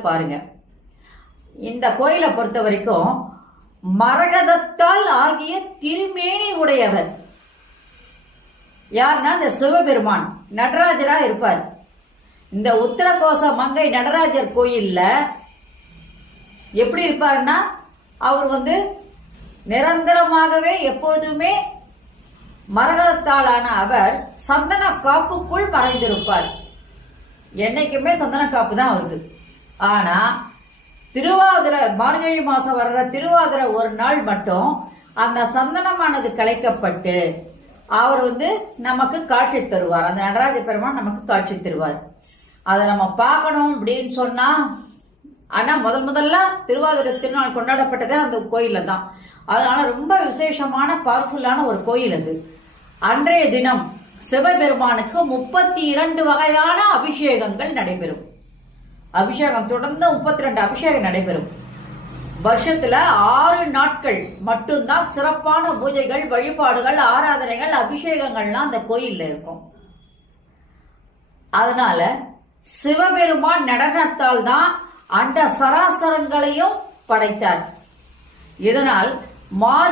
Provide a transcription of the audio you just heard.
பாருங்க. இந்த கோயிலை பொறுத்த வரைக்கும் மரகதத்தால் ஆகிய திருமேனி உடையவர். யாருன்னா இந்த சிவபெருமான் நடராஜரா இருப்பார். இந்த உத்தரகோச மங்கை நடராஜர் கோயில்ல எப்படி இருப்பாருன்னா அவர் வந்து நிரந்தரமாகவே எப்பொழுதுமே மரகதத்தாளான அவர் சந்தன காப்புக்குள் மறைந்திருப்பார். என்னைக்குமே சந்தன காப்பு தான் அவருக்கு. ஆனா திருவாதிரை மார்கழி மாசம் வர்ற திருவாதிரை ஒரு நாள் மட்டும் அந்த சந்தனமானது கலைக்கப்பட்டு அவர் வந்து நமக்கு காட்சி தருவார். அந்த நடராஜ பெருமான் நமக்கு காட்சி தருவார். அதை நம்ம பார்க்கணும் அப்படின்னு சொன்னா ஆனா முதல் முதல்ல திருவாதிரை திருநாள் கொண்டாடப்பட்டதே அந்த கோயில்ல தான். அதனால ரொம்ப விசேஷமான பவர்ஃபுல்லான ஒரு கோயில் அது. அன்றைய தினம் சிவபெருமானுக்கு முப்பத்தி இரண்டு வகையான அபிஷேகங்கள் நடைபெறும். அபிஷேகம் தொடர்ந்து முப்பத்தி ரெண்டு அபிஷேகம் நடைபெறும். வருஷத்துல ஆறு நாட்கள் மட்டும்தான் சிறப்பான பூஜைகள் வழிபாடுகள் ஆராதனைகள் அபிஷேகங்கள்லாம் அந்த கோயில்ல இருக்கும். அதனால சிவபெருமான் நடனத்தால் தான் அண்ட சராசரங்களையும் படைத்தார். இதனால் மார்க